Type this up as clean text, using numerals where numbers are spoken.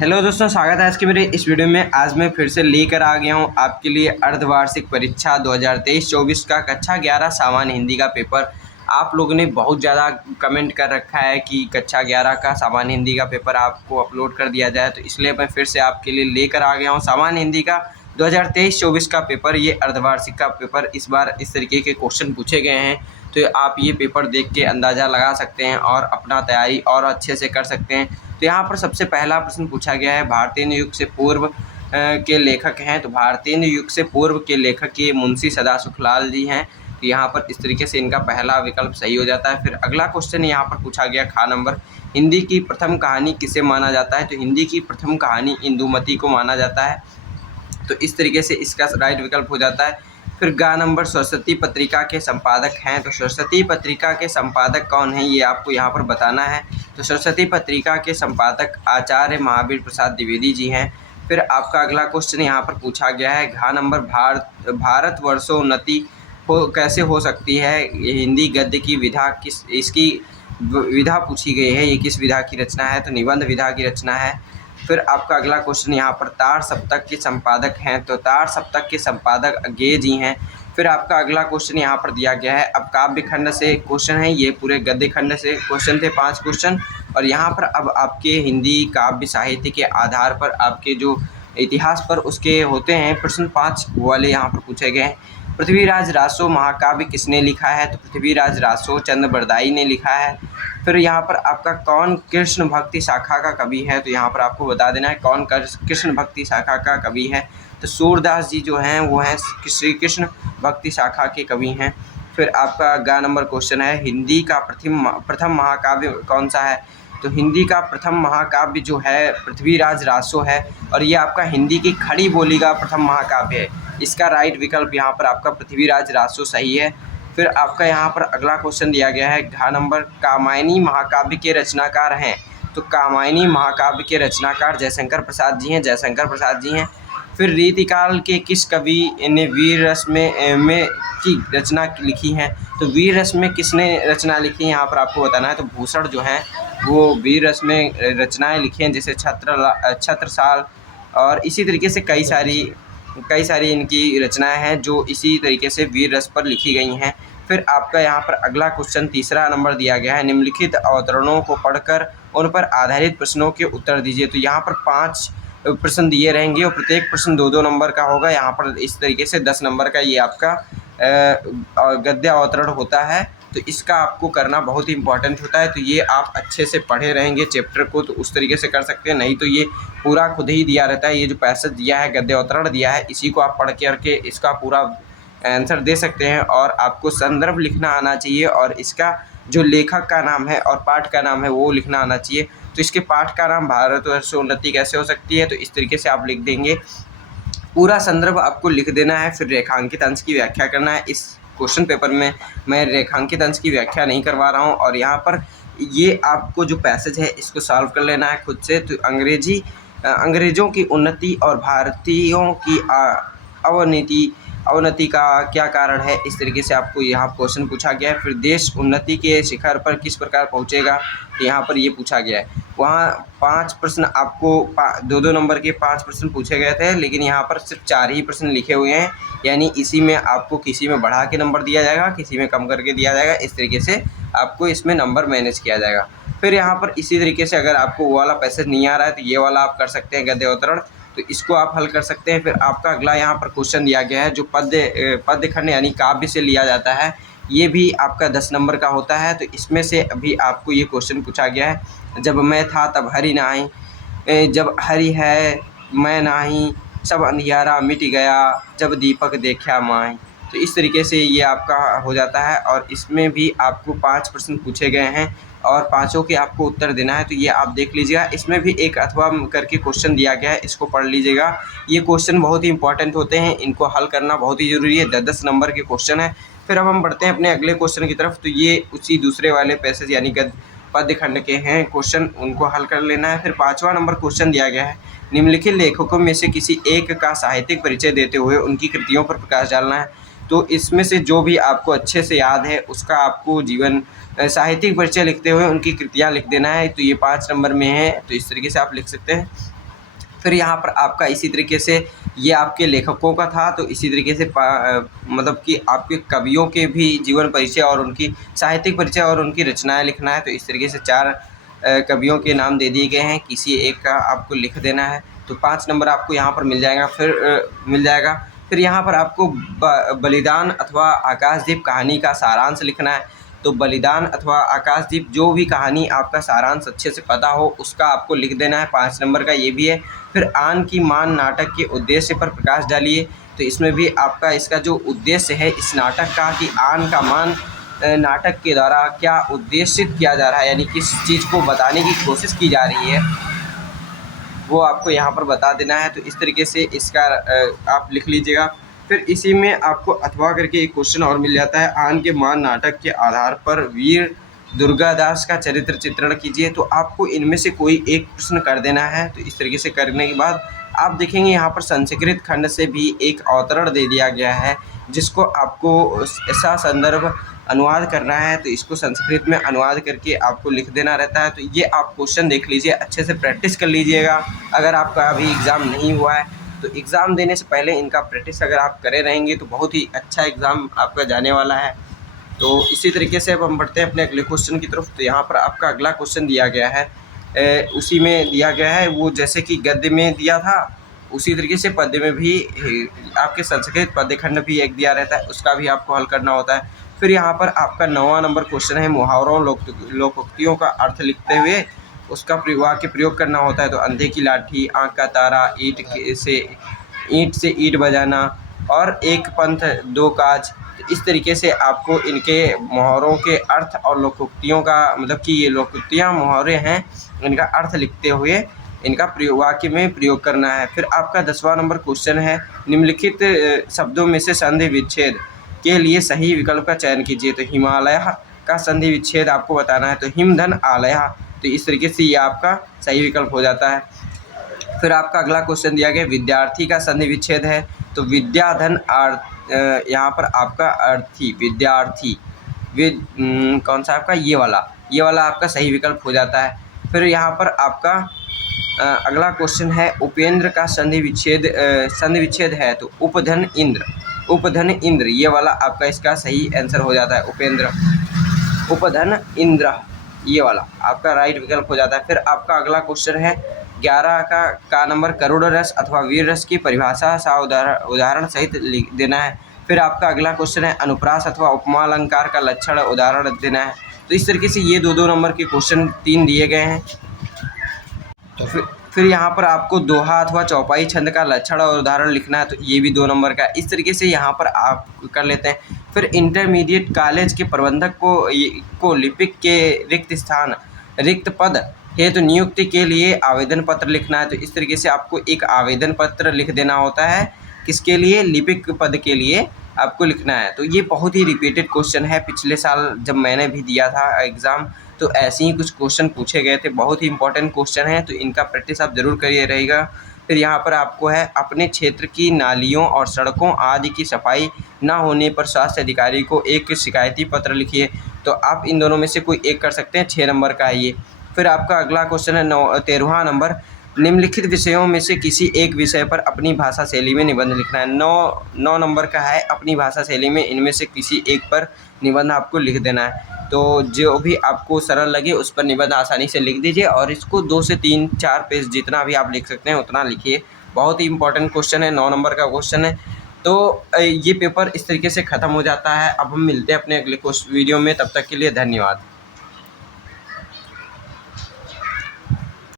Hello दोस्तों, स्वागत है आज की मेरे इस वीडियो में। आज मैं फिर से लेकर आ गया हूं आपके लिए अर्धवार्षिक परीक्षा 2023-24 का कक्षा 11 सामान्य हिंदी का पेपर। आप लोगों ने बहुत ज़्यादा कमेंट कर रखा है कि कक्षा 11 का सामान्य हिंदी का पेपर आपको अपलोड कर दिया जाए, तो इसलिए मैं फिर से आपके लिए लेकर आ गया हूँ सामान्य हिंदी का 2023-24 का पेपर। ये अर्धवार्षिक का पेपर इस बार इस तरीके के क्वेश्चन पूछे गए हैं, तो आप ये पेपर देख के अंदाज़ा लगा सकते हैं और अपना तैयारी और अच्छे से कर सकते हैं। तो यहाँ पर सबसे पहला प्रश्न पूछा गया है, भारतीय युग से पूर्व के लेखक हैं। तो भारतीय युग से पूर्व के लेखक ये मुंशी सदाशिवलाल जी हैं। तो यहाँ पर इस तरीके से इनका पहला विकल्प सही हो जाता है। फिर अगला क्वेश्चन यहाँ पर पूछा गया खा नंबर, हिंदी की प्रथम कहानी किसे माना जाता है। तो हिंदी की प्रथम कहानी इंदुमती को माना जाता है। तो इस तरीके से इसका राइट विकल्प हो जाता है। फिर गा नंबर, सरस्वती पत्रिका के संपादक हैं। तो सरस्वती पत्रिका के संपादक कौन हैं ये आपको यहाँ पर बताना है। तो सरस्वती पत्रिका के संपादक आचार्य महावीर प्रसाद द्विवेदी जी हैं। फिर आपका अगला क्वेश्चन यहाँ पर पूछा गया है घा नंबर, भारतवर्षोन्नति कैसे हो सकती है। हिंदी गद्य की विधा किस, इसकी विधा पूछी गई है, ये किस विधा की रचना है। तो निबंध विधा की रचना है। फिर आपका अगला क्वेश्चन यहाँ पर तार सप्तक के संपादक हैं। तो तार सप्तक के संपादक गे जी हैं। फिर आपका अगला क्वेश्चन यहाँ पर दिया गया है, अब काव्य खंड से क्वेश्चन है, ये पूरे गद्य खंड से क्वेश्चन थे 5 क्वेश्चन। और यहाँ पर अब आपके हिंदी काव्य साहित्य के आधार पर आपके जो इतिहास पर उसके होते हैं प्रश्न 5 वाले यहाँ पर पूछे गए हैं। पृथ्वीराज रासो महाकाव्य किसने लिखा है। तो पृथ्वीराज रासो चंद्र बरदाई ने लिखा है। फिर यहाँ पर आपका कौन कृष्ण भक्ति शाखा का कवि है। तो यहाँ पर आपको बता देना है कौन कृष्ण भक्ति शाखा का कवि है। तो सूरदास जी जो हैं वो हैं श्री कृष्ण भक्ति शाखा के कवि हैं। फिर आपका गा नंबर क्वेश्चन है, हिंदी का प्रथम महाकाव्य कौन सा है। तो हिंदी का प्रथम महाकाव्य जो है पृथ्वीराज रासो है, और ये आपका हिंदी की खड़ी बोली का प्रथम महाकाव्य है। इसका राइट विकल्प यहाँ पर आपका पृथ्वीराज रासो सही है। फिर आपका यहाँ पर अगला क्वेश्चन दिया गया है, घा नंबर, कामायनी महाकाव्य के रचनाकार हैं। तो कामायनी महाकाव्य के रचनाकार जयशंकर प्रसाद जी हैं, जयशंकर प्रसाद जी हैं। फिर रीतिकाल के किस कवि ने वीर रस में की रचना लिखी है। तो वीर रस में किसने रचना लिखी है यहाँ पर आपको बताना है। तो भूषण जो हैं वो वीर रस में रचनाएँ लिखी हैं, जैसे छत्रसाल, और इसी तरीके से कई सारी इनकी रचनाएं हैं जो इसी तरीके से वीर रस पर लिखी गई हैं। फिर आपका यहाँ पर अगला क्वेश्चन तीसरा नंबर दिया गया है, निम्नलिखित अवतरणों को पढ़कर उन पर आधारित प्रश्नों के उत्तर दीजिए। तो यहाँ पर 5 प्रश्न दिए रहेंगे और प्रत्येक प्रश्न 2-2 नंबर का होगा। यहाँ पर इस तरीके से 10 नंबर का ये आपका गद्य अवतरण होता है। तो इसका आपको करना बहुत ही इंपॉर्टेंट होता है। तो ये आप अच्छे से पढ़े रहेंगे चैप्टर को तो उस तरीके से कर सकते हैं, नहीं तो ये पूरा खुद ही दिया रहता है। ये जो पैसेज दिया है, गद्य अवतरण दिया है, इसी को आप पढ़ करके इसका पूरा आंसर दे सकते हैं। और आपको संदर्भ लिखना आना चाहिए, और इसका जो लेखक का नाम है और पाठ का नाम है वो लिखना आना चाहिए। तो इसके पाठ का नाम भारतवर्षोन्नति कैसे हो सकती है, तो इस तरीके से आप लिख देंगे। पूरा संदर्भ आपको लिख देना है। फिर रेखांकित अंश की व्याख्या करना है। इस क्वेश्चन पेपर में मैं रेखांकित अंश की व्याख्या नहीं करवा रहा हूँ, और यहाँ पर ये आपको जो पैसेज है इसको सॉल्व कर लेना है खुद से। तो अंग्रेज़ों की उन्नति और भारतीयों की अवनति का क्या कारण है, इस तरीके से आपको यहाँ क्वेश्चन पूछा गया है। फिर देश उन्नति के शिखर पर किस प्रकार पहुँचेगा, यहाँ पर ये पूछा गया है। वहाँ 5 प्रश्न आपको 2-2 नंबर के 5 प्रश्न पूछे गए थे, लेकिन यहाँ पर सिर्फ 4 ही प्रश्न लिखे हुए हैं। यानी इसी में आपको किसी में बढ़ा के नंबर दिया जाएगा, किसी में कम करके दिया जाएगा। इस तरीके से आपको इसमें नंबर मैनेज किया जाएगा। फिर यहाँ पर इसी तरीके से अगर आपको वो वाला पैसेज नहीं आ रहा है तो ये वाला आप कर सकते हैं गद्य अवतरण, तो इसको आप हल कर सकते हैं। फिर आपका अगला यहाँ पर क्वेश्चन दिया गया है जो पद्य खंड यानी काव्य से लिया जाता है, ये भी आपका 10 नंबर का होता है। तो इसमें से अभी आपको ये क्वेश्चन पूछा गया है, जब मैं था तब हरि नाही, जब हरि है मैं नाही, सब अंधियारा मिट गया, जब दीपक देखा माई। तो इस तरीके से ये आपका हो जाता है, और इसमें भी आपको 5 प्रश्न पूछे गए हैं और पाँचों के आपको उत्तर देना है। तो ये आप देख लीजिएगा। इसमें भी एक अथवा करके क्वेश्चन दिया गया है, इसको पढ़ लीजिएगा। ये क्वेश्चन बहुत ही इंपॉर्टेंट होते हैं, इनको हल करना बहुत ही ज़रूरी है। 10-10 नंबर के क्वेश्चन है। फिर अब हम बढ़ते हैं अपने अगले क्वेश्चन की तरफ। तो ये उसी दूसरे वाले पैसेज यानी पद्य खंड के हैं क्वेश्चन, उनको हल कर लेना है। फिर 5वां नंबर क्वेश्चन दिया गया है, निम्नलिखित लेखकों में से किसी एक का साहित्यिक परिचय देते हुए उनकी कृतियों पर प्रकाश डालना है। तो इसमें से जो भी आपको अच्छे से याद है उसका आपको जीवन साहित्यिक परिचय लिखते हुए उनकी कृतियाँ लिख देना है। तो ये 5 नंबर में है, तो इस तरीके से आप लिख सकते हैं। फिर यहाँ पर आपका इसी तरीके से ये आपके लेखकों का था, तो इसी तरीके से मतलब कि आपके कवियों के भी जीवन परिचय और उनकी साहित्यिक परिचय और उनकी रचनाएं लिखना है। तो इस तरीके से 4 कवियों के नाम दे दिए गए हैं, किसी एक का आपको लिख देना है। तो 5 नंबर आपको यहाँ पर मिल जाएगा। फिर यहाँ पर आपको बलिदान अथवा आकाशदीप कहानी का सारांश लिखना है। तो बलिदान अथवा आकाशदीप जो भी कहानी आपका सारांश अच्छे से पता हो उसका आपको लिख देना है। 5 नंबर का ये भी है। फिर आन की मान नाटक के उद्देश्य पर प्रकाश डालिए। तो इसमें भी आपका इसका जो उद्देश्य है इस नाटक का कि आन का मान नाटक के द्वारा क्या उद्देशित किया जा रहा है, यानी किस चीज़ को बताने की कोशिश की जा रही है, वो आपको यहाँ पर बता देना है। तो इस तरीके से इसका आप लिख लीजिएगा। फिर इसी में आपको अथवा करके एक क्वेश्चन और मिल जाता है, आन के मान नाटक के आधार पर वीर दुर्गादास का चरित्र चित्रण कीजिए। तो आपको इनमें से कोई एक प्रश्न कर देना है। तो इस तरीके से करने के बाद आप देखेंगे यहाँ पर संस्कृत खंड से भी एक अवतरण दे दिया गया है, जिसको आपको ऐसा संदर्भ अनुवाद करना है। तो इसको संस्कृत में अनुवाद करके आपको लिख देना रहता है। तो ये आप क्वेश्चन देख लीजिए, अच्छे से प्रैक्टिस कर लीजिएगा। अगर आपका अभी एग्ज़ाम नहीं हुआ है तो एग्ज़ाम देने से पहले इनका प्रैक्टिस अगर आप करे रहेंगे तो बहुत ही अच्छा एग्ज़ाम आपका जाने वाला है। तो इसी तरीके से अब हम बढ़ते हैं अपने अगले क्वेश्चन की तरफ। तो यहाँ पर आपका अगला क्वेश्चन दिया गया है, उसी में दिया गया है, वो जैसे कि गद्य में दिया था उसी तरीके से पद्य में भी आपके संस्कृत पद्य खंड भी एक दिया रहता है, उसका भी आपको हल करना होता है। फिर यहाँ पर आपका 9वां नंबर क्वेश्चन है, मुहावरों लोकोक्तियों का अर्थ लिखते हुए उसका वाक्य प्रयोग करना होता है। तो अंधे की लाठी, आँख का तारा, ईंट से ईंट बजाना और एक पंथ दो काज। तो इस तरीके से आपको इनके मुहावरों के अर्थ और लोकोक्तियों का, मतलब कि ये लोकोक्तियाँ मुहावरे हैं, इनका अर्थ लिखते हुए इनका वाक्य में प्रयोग करना है। फिर आपका 10वां नंबर क्वेश्चन है, निम्नलिखित शब्दों में से संधि विच्छेद के लिए सही विकल्प का चयन कीजिए। तो हिमालय का संधि विच्छेद आपको बताना है। तो हिमधन आलय, तो इस तरीके से ये आपका सही विकल्प हो जाता है। फिर आपका अगला क्वेश्चन दिया गया, विद्यार्थी का संधि विच्छेद है। तो विद्याधन यहाँ पर आपका अर्थी विद्यार्थी कौन सा आपका ये वाला आपका सही विकल्प हो जाता है। फिर यहाँ पर आपका अगला क्वेश्चन है, उपेंद्र का संधि विच्छेद है। तो उपधन इंद्र ये वाला आपका इसका सही आंसर हो जाता है। उपधन इंद्र ये वाला आपका राइट विकल्प हो जाता है। फिर आपका अगला क्वेश्चन है 11 का नंबर, करुण रस अथवा वीर रस की परिभाषा सा उदाहरण सहित लिख देना है। फिर आपका अगला क्वेश्चन है, अनुप्रास अथवा उपमा अलंकार का लक्षण उदाहरण देना है। तो इस तरीके से ये 2-2 नंबर के क्वेश्चन 3 दिए गए हैं। तो फिर यहाँ पर आपको दोहा अथवा चौपाई छंद का लक्षण और उदाहरण लिखना है। तो ये भी 2 नंबर का। इस तरीके से यहाँ पर आप कर लेते हैं। फिर इंटरमीडिएट कॉलेज के प्रबंधक को लिपिक के रिक्त पद हेतु नियुक्ति के लिए आवेदन पत्र लिखना है। तो इस तरीके से आपको एक आवेदन पत्र लिख देना होता है, किसके लिए, लिपिक पद के लिए आपको लिखना है। तो ये बहुत ही रिपीटेड क्वेश्चन है, पिछले साल जब मैंने भी दिया था एग्ज़ाम तो ऐसे ही कुछ क्वेश्चन पूछे गए थे, बहुत ही इंपॉर्टेंट क्वेश्चन है। तो इनका प्रैक्टिस आप ज़रूर करिए रहेगा। फिर यहाँ पर आपको है, अपने क्षेत्र की नालियों और सड़कों आदि की सफाई ना होने पर स्वास्थ्य अधिकारी को एक शिकायती पत्र लिखिए। तो आप इन दोनों में से कोई एक कर सकते हैं, 6 नंबर का है ये। फिर आपका अगला क्वेश्चन है 13वां नंबर, निम्नलिखित विषयों में से किसी एक विषय पर अपनी भाषा शैली में निबंध लिखना है। 9 नंबर का है, अपनी भाषा शैली में इनमें से किसी एक पर निबंध आपको लिख देना है। तो जो भी आपको सरल लगे उस पर निबंध आसानी से लिख दीजिए और इसको 2 से 3-4 पेज जितना भी आप लिख सकते हैं उतना लिखिए। बहुत ही इंपॉर्टेंट क्वेश्चन है, 9 नंबर का क्वेश्चन है। तो ये पेपर इस तरीके से ख़त्म हो जाता है। अब हम मिलते हैं अपने अगले वीडियो में, तब तक के लिए धन्यवाद।